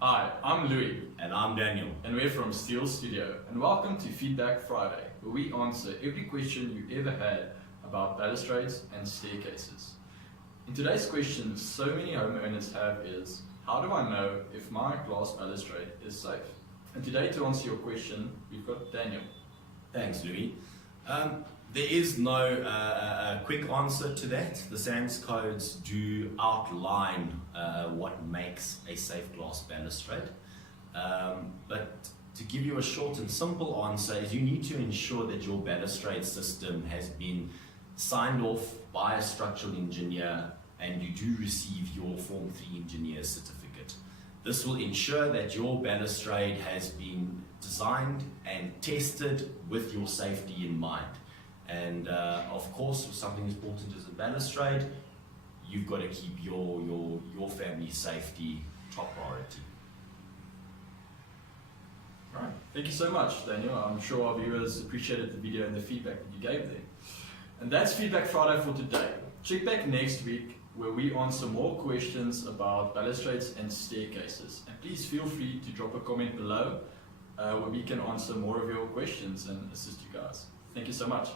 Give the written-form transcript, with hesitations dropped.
Hi, I'm Louis, And I'm Daniel. and we're from Steel Studio, and welcome to Feedback Friday, where we answer every question you ever had about balustrades and staircases. In today's question, so many homeowners have is, how do I know if my glass balustrade is safe? And today, to answer your question, we've got Daniel. Thanks, Louis. There is no quick answer to that. The SANS codes do outline what makes a safe glass balustrade. But to give you a short and simple answer is you need to ensure that your balustrade system has been signed off by a structural engineer and you do receive your Form 3 engineer certificate. This will ensure that your balustrade has been designed and tested with your safety in mind. And of course, something as important as a balustrade, you've got to keep your family's safety top priority. All right, thank you so much, Daniel. I'm sure our viewers appreciated the video and the feedback that you gave them. And that's Feedback Friday for today. Check back next week where we answer more questions about balustrades and staircases. And please feel free to drop a comment below where we can answer more of your questions and assist you guys. Thank you so much.